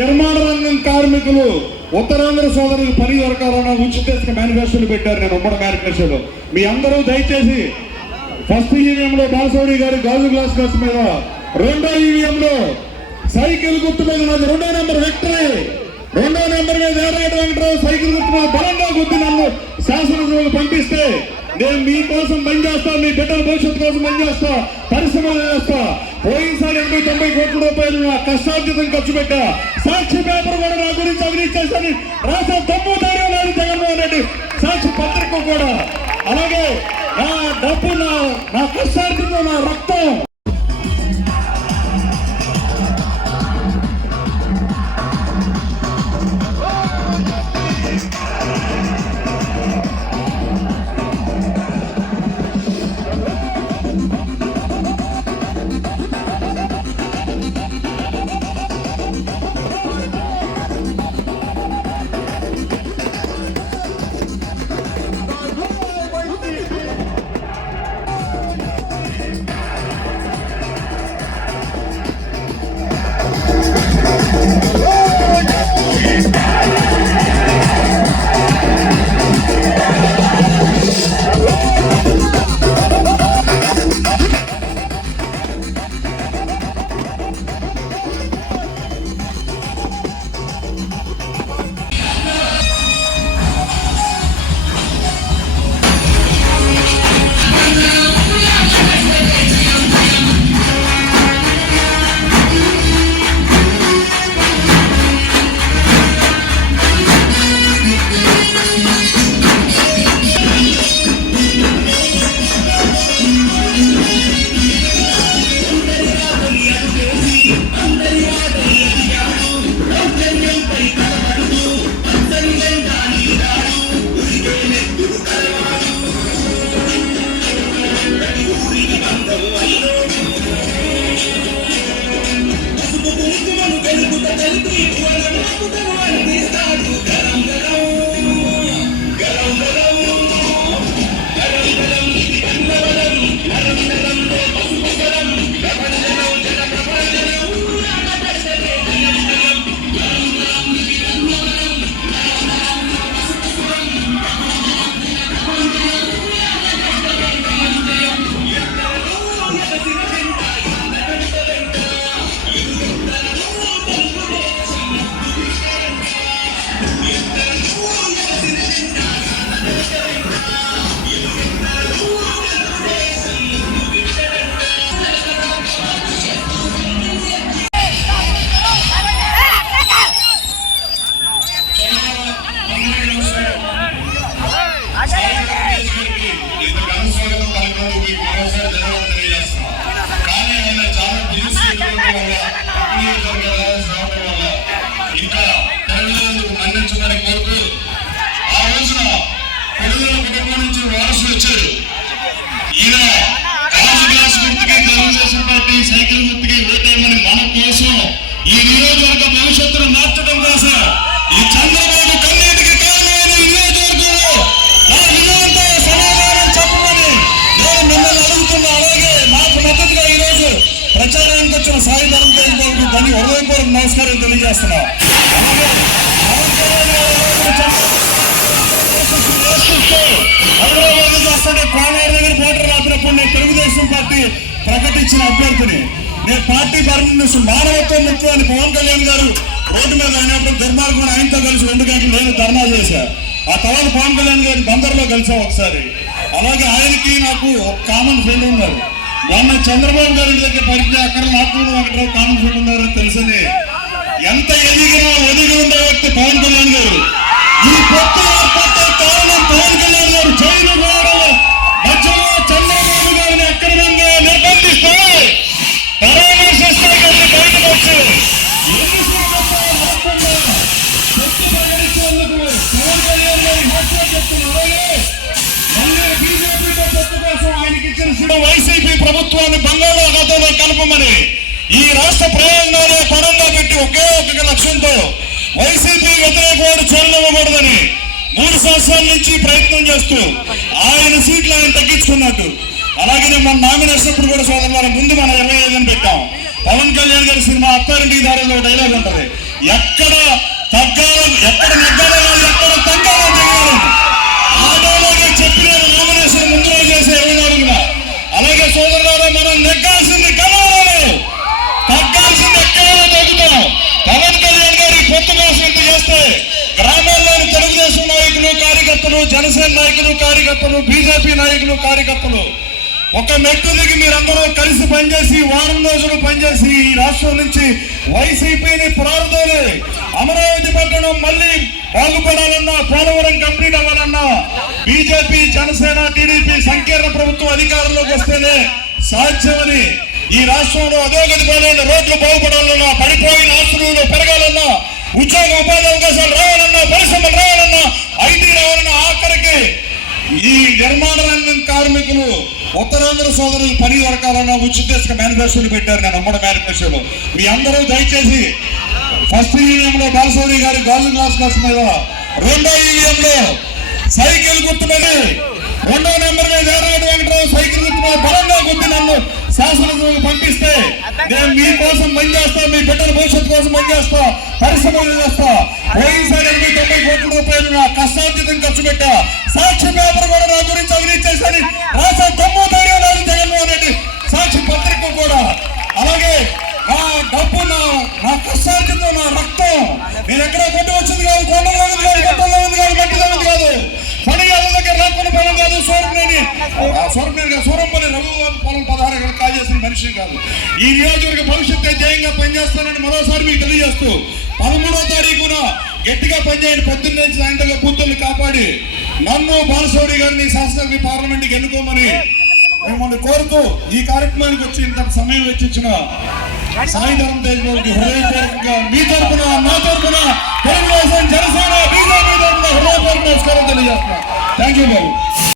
నిర్మాణ రంగం కార్మికులు ఉత్తరాంధ్ర సోదరులకు పని దొరకాలన్న ఉచిత మేనిఫెస్టోలు పెట్టారు. నేను ఉమ్మడి మేనిఫెస్టోలో మీ అందరూ దయచేసి ఫస్ట్ ఈవీఎంలో బాలసౌరి గారి గాజు గ్లాస్ ఖర్చు మీద, రెండో ఈవీఎంలో సైకిల్ గుర్తు మీద నాది రెండో నెంబర్ విక్టరీ, రెండో నెంబర్ మీద ఎర్రగడ్డ వెంకటరావు సైకిల్ గుర్తు మీద బలంగా గుర్తు నన్ను శాసనసభకు పంపిస్తే నేను మీకోసం పనిచేస్తా, మీ బిడ్డల భవిష్యత్తు కోసం పనిచేస్తా, పరిశ్రమలు చేస్తా. పోయినసారి 80-90 కోట్ల రూపాయలు నా కష్టార్జితం ఖర్చు పెట్టా. సాక్షి పేపర్ కూడా నా గురించి అవినీతి చేశాను రాసే దమ్ము ధైర్యం లేదు జగన్మోహన్ రెడ్డి. సాక్షి పత్రిక కూడా అలాగే నా డబ్బు, నా కష్టార్జితం, నా రక్తం హృదయపూర్వక నమస్కారం తెలియజేస్తున్నా. హైదరాబాద్ చేస్తుంటే కోలార్ దగ్గర పోటీ రాత్రినప్పుడు నేను తెలుగుదేశం పార్టీ ప్రకటించిన అభ్యర్థిని. నేను పార్టీ పర్మిషన్ మానవత్వం ముఖ్యం అని పవన్ కళ్యాణ్ గారు రోడ్డు మీద అయినప్పుడు దుర్మార్గం ఆయనతో కలిసి 2 గంటలు నేను ధర్నా చేశా. ఆ తర్వాత పవన్ కళ్యాణ్ గారి బందర్లో కలిసాం ఒకసారి. అలాగే ఆయనకి నాకు ఒక కామన్ ఫ్రెండ్ ఉన్నారు. మొన్న చంద్రబాబు గారి దగ్గర పరిచయం అక్కడ నాకు వెంకటరావు కామన్ ఫ్రెండ్ ఉన్నారని తెలుసని ఎంత ఎదిగినా ఒదిగి ఉండే వ్యక్తి పవన్ కళ్యాణ్ గారు. ఈ పొత్తు కారణం పవన్ కళ్యాణ్ గారు జైలు మధ్యలో చంద్రబాబు గారిని అక్రమంగా నిర్బంధిస్తే పరామర్శిస్తే కానీ బయటకు వచ్చి పవన్ కళ్యాణ్ గారి హాస్యం చెప్తున్నారు. బీజేపీతో పొత్తు కోసం ఆయనకి ఇచ్చిన వైసీపీ ప్రభుత్వాన్ని బంగాళాఖాతంలో కలపమని ఈ రాష్ట్ర ప్రయోజనాలు పరంగా పెట్టి ఒకే ఒక లక్ష్యంతో వైసీపీ వ్యతిరేకవాడు చేరనివ్వకూడదని 3 సంవత్సరాల నుంచి ప్రయత్నం చేస్తూ ఆయన సీట్లు ఆయన తగ్గించుకున్నట్టు. అలాగే మన నామినేషన్ అప్పుడు కూడా సోదరుల ముందు మనం 25 అని పెట్టాం. పవన్ కళ్యాణ్ గారి సినిమా అత్తారింటికి దారిలో డైలాగ్ ఉంటది, ఎక్కడ తగ్గాలో ఎక్కడ నెగ్గాలో ఎక్కడ తగ్గాలో దిగాలి. ఆ డైలాగ్ చెప్పి నేను నామినేషన్ ముందు చేసే 24న. అలాగే సోదరులారా మనం నెగ్గాల్సింది కలవరాలు, తగ్గాల్సింది ఎక్కడైనా తగ్గుతాం. పవన్ కళ్యాణ్ గారి పొత్తు కోసం ఎంత చేస్తే గ్రామాల్లోని తెలుగుదేశం నాయకులు కార్యకర్తలు, జనసేన నాయకులు కార్యకర్తలు, బీజేపీ నాయకులు కార్యకర్తలు ఒక మెట్టు దిగి మీరందరూ కలిసి పనిచేసి వారం రోజులు పనిచేసి ఈ రాష్ట్రం నుంచి వైసీపీని పురారుతోనే అమరావతి పట్టణం మళ్ళీ బాగుపడాలన్నా, పోలవరం కంప్లీట్ అవ్వాలన్నా బీజేపీ, జనసేన, టీడీపీ సంకీర్ణ ప్రభుత్వం అధికారంలోకి వస్తేనే సాధ్యమని, ఈ రాష్ట్రంలో అధోగతి పాలైన రోడ్లు బాగుపడాలన్నా, పడిపోయిన ఆస్తులు పెరగాలన్నా, ఉద్యోగ ఉపాధి అవకాశాలు రావాలన్నా, పరిశ్రమలు రావాలన్నా, ఐటీ రావాలన్నా, ఆఖరికి ఈ నిర్మాణ రంగం కార్మికులు ఉత్తరాంధ్ర సోదరులు పని దొరకాలన్న ఉచిత మేనిఫెస్టోలు పెట్టారు. నేను ఉమ్మడి మేనిఫెస్టోలో మీ అందరూ దయచేసి ఫస్ట్ ఈవీఎంలో బాలసౌరి గారి గాజు గ్లాస్ మీద, రెండో ఈవీఎంలో సైకిల్ గుర్తు మీద, 2వ నెంబర్ మీద ఎర్రగడ్డ వెంకటరావు సైకిల్ గుర్తు మీద బలంగా గుర్తు నన్ను శాసనసభకు పంపిస్తే నేను మీకోసం పనిచేస్తా, మీ బిడ్డల భవిష్యత్తు కోసం పనిచేస్తా, పరిశ్రమలు చేస్తా. పోయినసారి 89 కోట్ల రూపాయలు నా కష్టార్జితం ఖర్చు పెట్టా. సాక్షి పేపర్ కూడా నా గురించి అవినీతి చేశాను రాసా తమ్ము ధైర్యం లేదు జగన్మోహన్ రెడ్డి సాక్షి పత్రిక కూడా. అలాగే నా డబ్బు, నా కష్టార్జితం, నా రక్తం నేను ఎక్కడ కొట్టి వచ్చింది కాదు, కొండలో ఉంది కాదు, గొప్పలో ఉంది కాదు, మట్టిలో ఉంది కాదు, పని దగ్గర రాకుండా పొలం కాదు, సూరంపల్లి రఘు పొలం 16 ఎకరాలు కాజేసిన మనిషి కాదు. ఈ నియోజకవర్గ భవిష్యత్తు ధ్యేయంగా పనిచేస్తానని మరోసారి మీకు తెలియజేస్తూ 13వ తారీఖున గట్టిగా పనిచేయండి. పొద్దున్నే సాయంత్రం కూతుర్ని కాపాడి నన్ను బాలశౌరి గారిని శాసనసభ పార్లమెంట్కి ఎన్నుకోమని మిమ్మల్ని కోరుతూ ఈ కార్యక్రమానికి వచ్చి ఇంత సమయం వెచ్చించిన సాయి ధర్మ తేజ్ బాబుకి హృదయపూర్వకంగా మీ తరఫున, నా తరఫున, తెలుగుదేశం, జనసేన, బీజేపీ తరఫున హృదయపూర్వక నమస్కారం తెలియజేస్తున్నా. Thank you Babu.